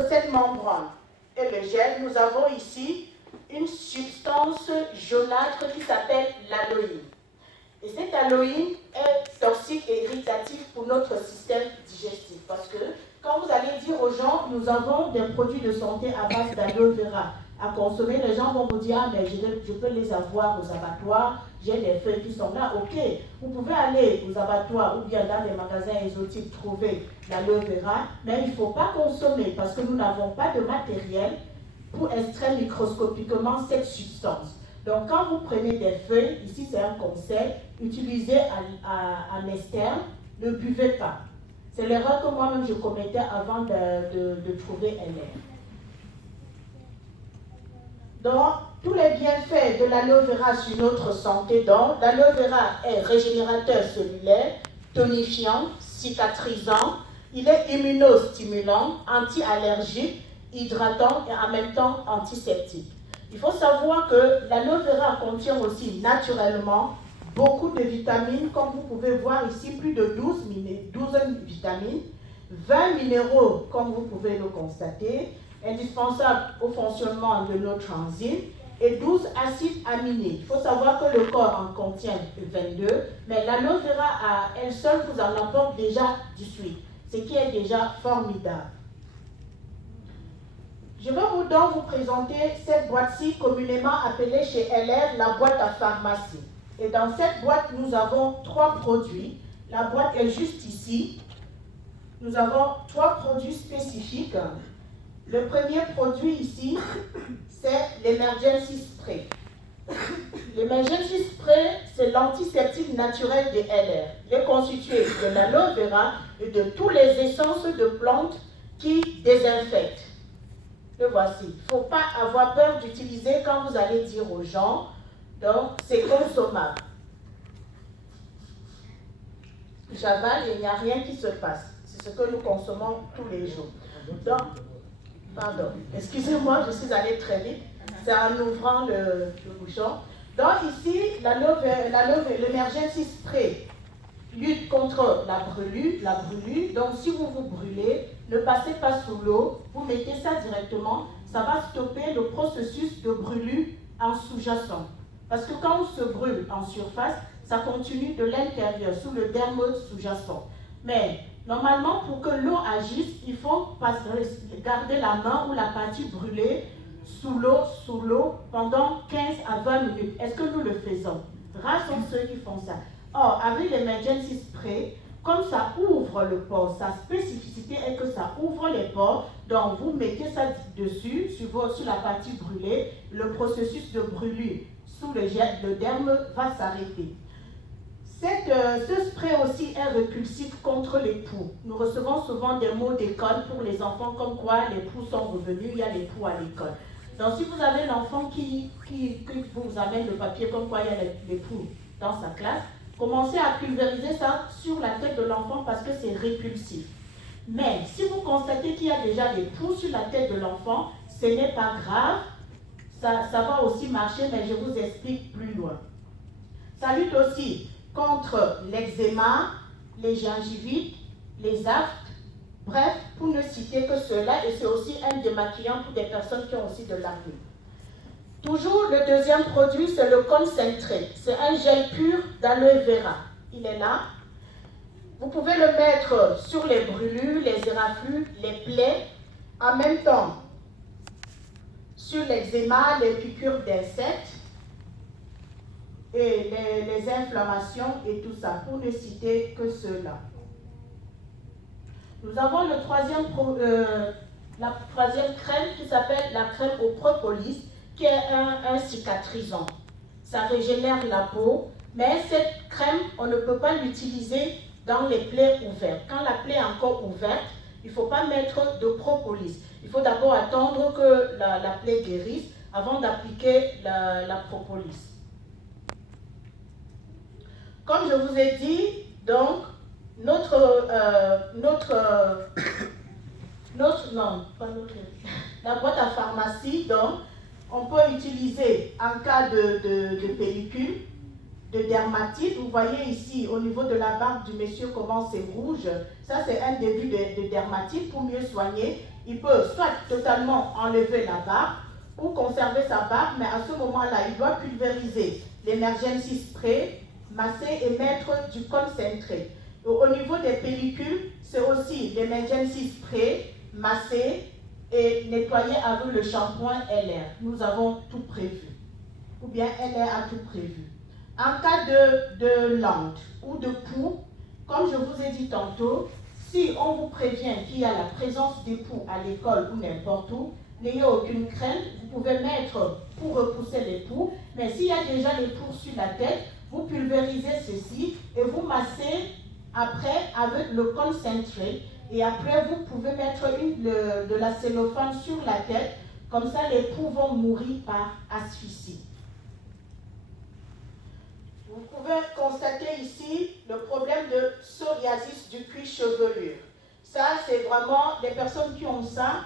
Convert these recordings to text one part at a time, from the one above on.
cette membrane et le gel, nous avons ici une substance jaunâtre qui s'appelle l'aloïne. Et cette aloïne est toxique et irritative pour notre système digestif. Parce que quand vous allez dire aux gens, nous avons des produits de santé à base d'aloe vera à consommer, les gens vont vous dire, ah mais je peux les avoir aux abattoirs, j'ai des feuilles qui sont là, ok. Vous pouvez aller aux abattoirs ou bien dans les magasins exotiques trouver l'aloe vera, mais il ne faut pas consommer parce que nous n'avons pas de matériel pour extraire microscopiquement cette substance. Donc, quand vous prenez des feuilles, ici c'est un conseil, utilisez un externe, ne buvez pas. C'est l'erreur que moi-même je commettais avant de trouver LR. Donc, tous les bienfaits de l'aloe vera sur notre santé, donc, l'aloe vera est régénérateur cellulaire, tonifiant, cicatrisant, il est immunostimulant, anti-allergique, hydratant et en même temps antiseptique. Il faut savoir que l'aloe vera contient aussi naturellement beaucoup de vitamines, comme vous pouvez voir ici, plus de 12 vitamines, 20 minéraux, comme vous pouvez le constater, indispensables au fonctionnement de notre enzyme, et 12 acides aminés. Il faut savoir que le corps en contient 22, mais l'aloe vera à elle seule vous en apporte déjà 18, ce qui est déjà formidable. Je vais donc vous présenter cette boîte-ci communément appelée chez LR la boîte à pharmacie. Et dans cette boîte, nous avons 3 produits. La boîte est juste ici. Nous avons 3 produits spécifiques. Le premier produit ici, c'est l'Emergency Spray. L'Emergency Spray, c'est l'antiseptique naturel de LR. Il est constitué de l'aloe vera et de toutes les essences de plantes qui désinfectent. Le voici. Il ne faut pas avoir peur d'utiliser quand vous allez dire aux gens. Donc, c'est consommable. J'avale et il n'y a rien qui se passe. C'est ce que nous consommons tous les jours. Donc, pardon, excusez-moi, je suis allée très vite. C'est en ouvrant le bouchon. Donc ici, l'Emergency Spray lutte contre la brûlure. Donc si vous vous brûlez, ne passez pas sous l'eau, vous mettez ça directement, ça va stopper le processus de brûlure en sous-jacent. Parce que quand on se brûle en surface, ça continue de l'intérieur, sous le derme sous-jacent. Mais normalement, pour que l'eau agisse, il faut garder la main ou la partie brûlée sous l'eau pendant 15 à 20 minutes. Est-ce que nous le faisons? Rares sont ceux qui font ça. Or, avec l'Emergency Spray, comme ça ouvre le pore, sa spécificité est que ça ouvre les pores, donc vous mettez ça dessus, sur la partie brûlée, le processus de brûlure sous le derme va s'arrêter. Ce spray aussi est répulsif contre les poux. Nous recevons souvent des mots d'école pour les enfants comme quoi les poux sont revenus, il y a les poux à l'école. Donc si vous avez l'enfant qui vous amène le papier comme quoi il y a les poux dans sa classe, commencez à pulvériser ça sur la tête de l'enfant parce que c'est répulsif. Mais si vous constatez qu'il y a déjà des poux sur la tête de l'enfant, ce n'est pas grave, ça va aussi marcher, mais je vous explique plus loin. Ça lutte aussi contre l'eczéma, les gingivites, les aftes, bref, pour ne citer que cela, et c'est aussi un démaquillant pour des personnes qui ont aussi de l'acné. Toujours le deuxième produit, c'est le concentré. C'est un gel pur d'aloe vera. Il est là. Vous pouvez le mettre sur les brûlures, les éraflures, les plaies, en même temps sur l'eczéma, les piqûres d'insectes, et les inflammations et tout ça, pour ne citer que cela. Nous avons la troisième crème qui s'appelle la crème au propolis, qui est un cicatrisant. Ça régénère la peau, mais cette crème, on ne peut pas l'utiliser dans les plaies ouvertes. Quand la plaie est encore ouverte, il ne faut pas mettre de propolis. Il faut d'abord attendre que la plaie guérisse avant d'appliquer la propolis. Comme je vous ai dit, donc, la boîte à pharmacie, donc, on peut utiliser en cas de pellicule, de dermatite. Vous voyez ici, au niveau de la barbe du monsieur, comment c'est rouge. Ça, c'est un début de dermatite pour mieux soigner. il peut soit totalement enlever la barbe ou conserver sa barbe, mais à ce moment-là, il doit pulvériser l'emergency spray, masser et mettre du concentré. Au niveau des pellicules, c'est aussi l'emergency spray, masser et nettoyer avec le shampoing LR. Nous avons tout prévu. Ou bien LR a tout prévu. En cas de lente ou de poux, comme je vous ai dit tantôt, si on vous prévient qu'il y a la présence des poux à l'école ou n'importe où, n'ayez aucune crainte, vous pouvez mettre pour repousser les poux, mais s'il y a déjà les poux sur la tête, vous pulvérisez ceci et vous massez après avec le concentré et après vous pouvez mettre de la cellophane sur la tête, comme ça les poux vont mourir par asphyxie. Vous pouvez constater ici le problème de psoriasis du cuir chevelu. Ça, c'est vraiment les personnes qui ont ça,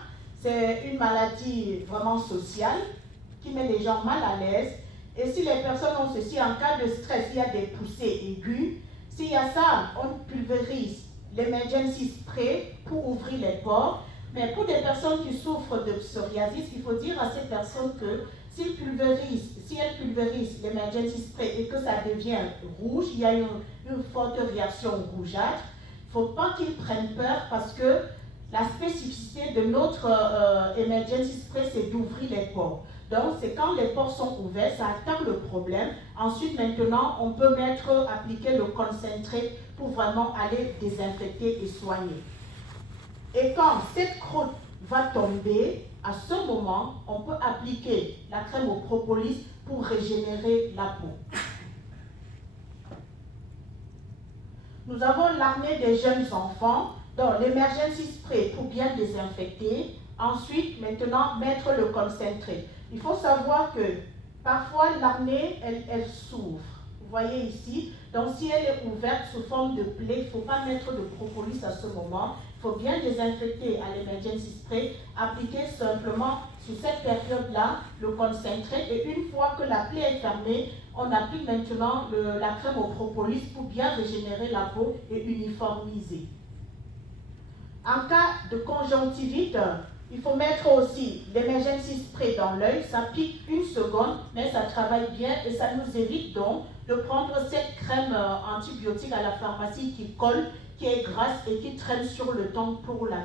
c'est une maladie vraiment sociale qui met les gens mal à l'aise. Et si les personnes ont ceci, en cas de stress, il y a des poussées aiguës. S'il y a ça, on pulvérise l'emergency spray pour ouvrir les pores. Mais pour des personnes qui souffrent de psoriasis, il faut dire à ces personnes que si elles pulvérisent l'emergency spray et que ça devient rouge, il y a une forte réaction rougeâtre, il ne faut pas qu'ils prennent peur parce que la spécificité de notre emergency spray, c'est d'ouvrir les pores. Donc, c'est quand les pores sont ouverts, ça attaque le problème. Ensuite, maintenant, on peut appliquer le concentré pour vraiment aller désinfecter et soigner. Et quand cette croûte va tomber, à ce moment, on peut appliquer la crème au propolis pour régénérer la peau. Nous avons l'armée des jeunes enfants, dans l'emergency spray pour bien désinfecter. Ensuite, maintenant, mettre le concentré. Il faut savoir que parfois l'armée, elle s'ouvre. Vous voyez ici, donc si elle est ouverte sous forme de plaie, il ne faut pas mettre de propolis à ce moment. Il faut bien désinfecter à l'emergency spray, appliquer simplement sur cette période-là le concentré et une fois que la plaie est fermée, on applique maintenant la crème au propolis pour bien régénérer la peau et uniformiser. En cas de conjonctivite, il faut mettre aussi l'emergency spray dans l'œil, ça pique 1 seconde, mais ça travaille bien et ça nous évite donc de prendre cette crème antibiotique à la pharmacie qui colle, qui est grasse et qui traîne sur le temps pour la